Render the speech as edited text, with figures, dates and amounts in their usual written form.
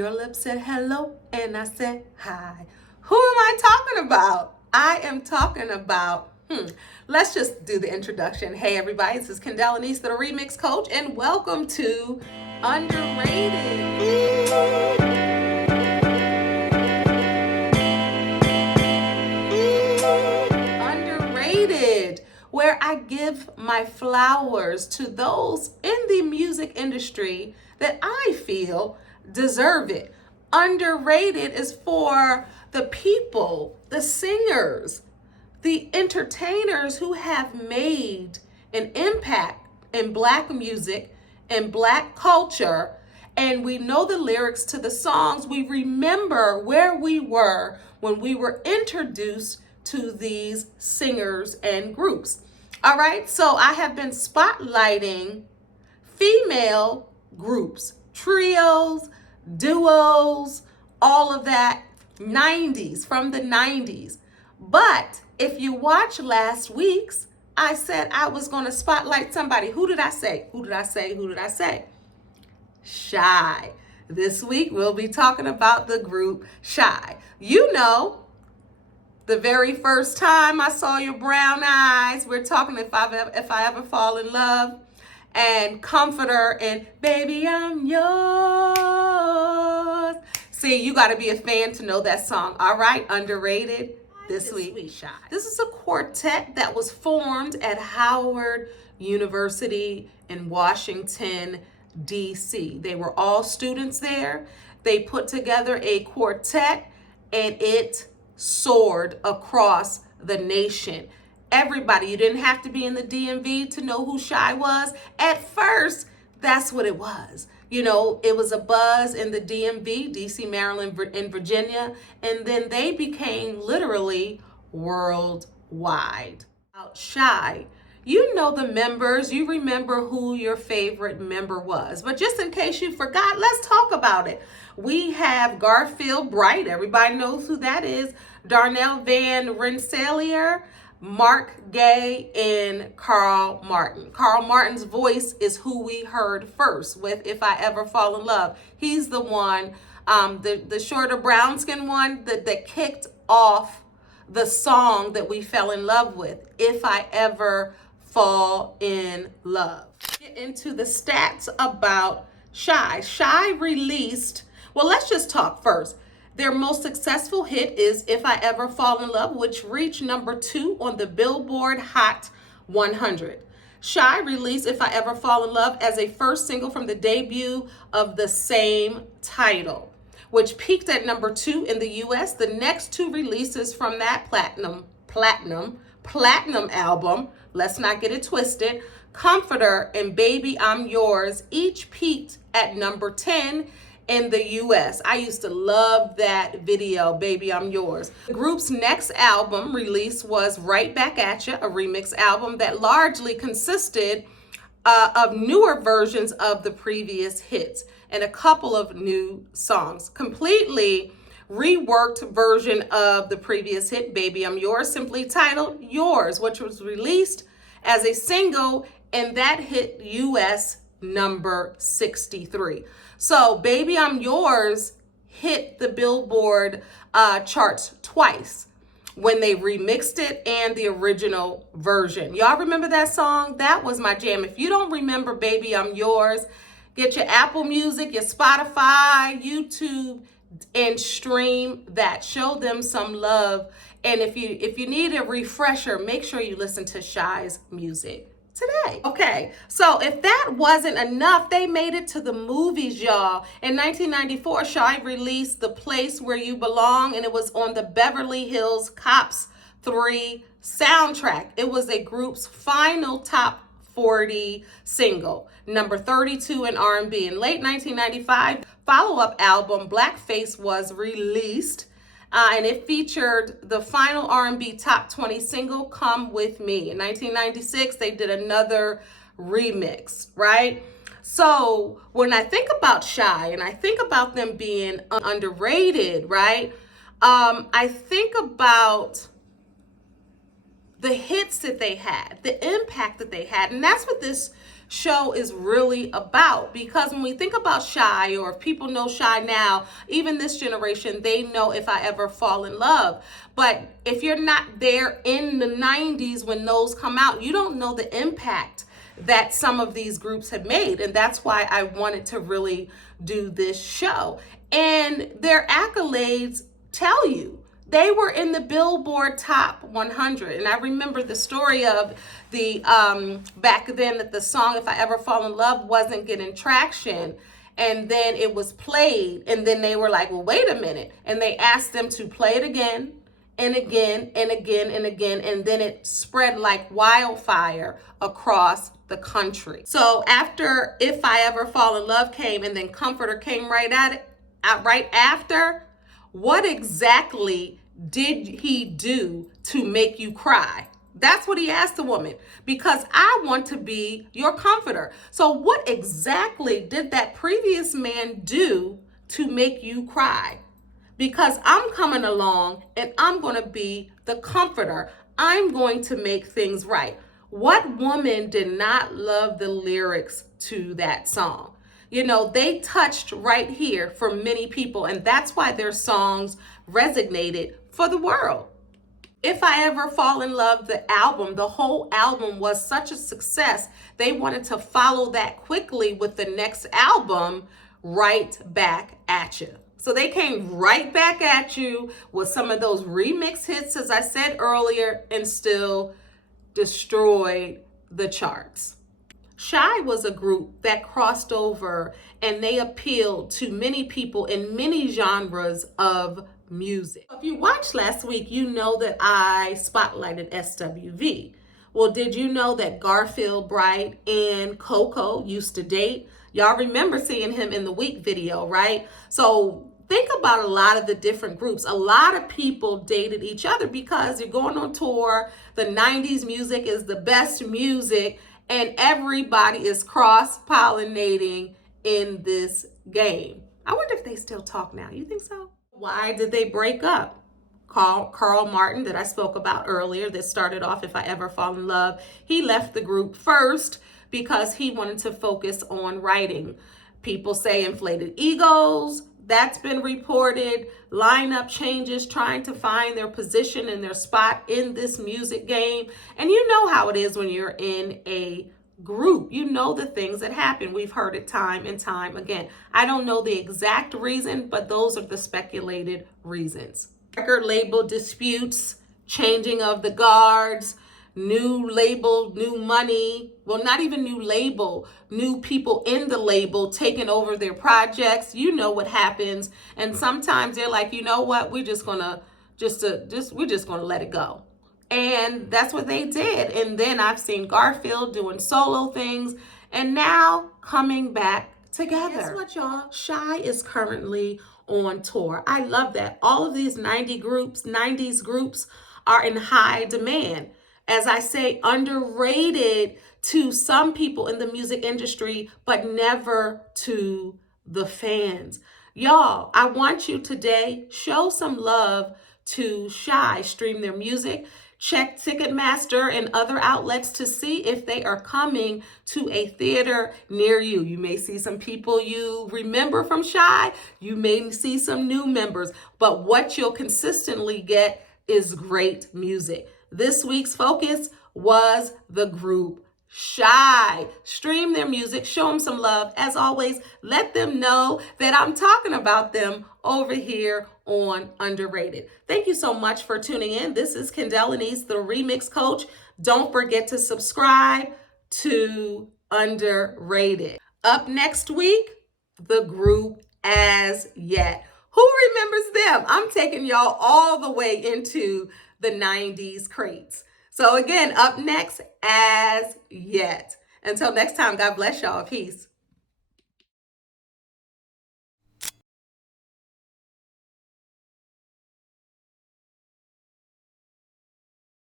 Your lips said hello and I said hi. Who am I talking about? I am talking about, let's just do the introduction. Hey everybody, this is Kendéll Lenice, the remix coach, and welcome to Underrated. Underrated, where I give my flowers to those in the music industry that I feel deserve it. Underrated is for the people, the singers, the entertainers who have made an impact in Black music and Black culture. And we know the lyrics to the songs. We remember where we were when we were introduced to these singers and groups. All right, so I have been spotlighting female groups, trios, duos, all of that, 90s, from the 90s. But if you watch last week's, I said I was going to spotlight somebody. Who did I say? Who did I say? Who did I say? Shai. This week we'll be talking about the group Shai. You know, the very first time I saw your brown eyes, we're talking if I ever fall in love, and Comforter and Baby I'm Yours. See, you got to be a fan to know that song. All right, Underrated this week. Shai. This is a quartet that was formed at Howard University in Washington, D.C. They were all students there. They put together a quartet and it soared across the nation. Everybody, you didn't have to be in the DMV to know who Shai was. At first, that's what it was. You know, it was a buzz in the DMV, DC, Maryland, and Virginia, and then they became literally worldwide. About Shai, you know the members, you remember who your favorite member was. But just in case you forgot, let's talk about it. We have Garfield Bright, everybody knows who that is, Darnell Van Rensselaer, Mark Gaye, and Carl Martin. Carl Martin's voice is who we heard first with If I Ever Fall in Love. He's the one, the shorter brown skin one that kicked off the song that we fell in love with, If I Ever Fall in Love. Get into the stats about Shai. Shai released, well, let's just talk first. Their most successful hit is If I Ever Fall in Love, which reached number 2 on the Billboard Hot 100. Shai released If I Ever Fall in Love as a first single from the debut of the same title, which peaked at number 2 in the US. The next 2 releases from that platinum album, let's not get it twisted, Comforter and Baby I'm Yours, each peaked at number 10 in the US. I used to love that video, Baby I'm Yours. The group's next album release was Right Back At Ya, a remix album that largely consisted of newer versions of the previous hits and a couple of new songs. Completely reworked version of the previous hit, Baby I'm Yours, simply titled Yours, which was released as a single, and that hit US number 63. So Baby I'm Yours hit the Billboard charts twice when they remixed it and the original version. Y'all remember that song? That was my jam. If you don't remember Baby I'm Yours, get your Apple Music, your Spotify, YouTube, and stream that. Show them some love. And if you need a refresher, make sure you listen to Shai's music today. Okay, so if that wasn't enough, they made it to the movies, y'all. In 1994, Shai released The Place Where You Belong, and it was on the Beverly Hills Cop III soundtrack. It was a group's final top 40 single, number 32 in R&B. In late 1995, follow-up album Blackface was released, and it featured the final R&B top 20 single, Come With Me. In 1996, they did another remix, right? So when I think about Shai and I think about them being underrated, right? I think about the hits that they had, the impact that they had. And that's what this show is really about. Because when we think about Shai, or if people know Shai now, even this generation, they know If I Ever Fall in Love. But if you're not there in the 90s when those come out, you don't know the impact that some of these groups have made. And that's why I wanted to really do this show. And their accolades tell you. They were in the Billboard Top 100. And I remember the story of the back then that the song If I Ever Fall in Love wasn't getting traction. And then it was played. And then they were like, well, wait a minute. And they asked them to play it again and again and again and again. And then it spread like wildfire across the country. So after If I Ever Fall in Love came, and then Comforter came right after, what exactly did he do to make you cry? That's what he asked the woman, because I want to be your comforter. So what exactly did that previous man do to make you cry? Because I'm coming along and I'm going to be the comforter. I'm going to make things right. What woman did not love the lyrics to that song? You know, they touched right here for many people, and that's why their songs resonated for the world. If I Ever Fall in Love, the album, the whole album was such a success, they wanted to follow that quickly with the next album, Right Back at You. So they came right back at you with some of those remix hits, as I said earlier, and still destroyed the charts. Shai was a group that crossed over, and they appealed to many people in many genres of music. If you watched last week, you know that I spotlighted SWV. Well, did you know that Garfield Bright and Coco used to date? Y'all remember seeing him in the Week video, right? So think about a lot of the different groups. A lot of people dated each other because you're going on tour. The 90s music is the best music, and everybody is cross-pollinating in this game. I wonder if they still talk now. You think so? Why did they break up? Carl Martin, that I spoke about earlier, that started off If I Ever Fall in Love, he left the group first because he wanted to focus on writing. People say inflated egos. That's been reported. Lineup changes, trying to find their position and their spot in this music game. And you know how it is when you're in a group. You know the things that happen. We've heard it time and time again. I don't know the exact reason, but those are the speculated reasons. Record label disputes, changing of the guards, new label, new money. Well, not even new label, new people in the label taking over their projects. You know what happens. And sometimes they're like, you know what, we're just gonna let it go. And that's what they did. And then I've seen Garfield doing solo things, and now coming back together. Guess what, y'all? Shai is currently on tour. I love that. All of these 90s groups are in high demand. As I say, underrated to some people in the music industry, but never to the fans. Y'all, I want you today, show some love to Shai. Stream their music. Check Ticketmaster and other outlets to see if they are coming to a theater near you. You may see some people you remember from Shai. You may see some new members. But what you'll consistently get is great music. This week's focus was the group Shai. Stream their music, show them some love. As always, let them know that I'm talking about them over here on Underrated. Thank you so much for tuning in. This is Kendéll Lenice, the Remix Coach. Don't forget to subscribe to Underrated. Up next week, the group As Yet. Who remembers them? I'm taking y'all all the way into the 90s crates. So again, up next, As Yet. Until next time, God bless y'all. Peace.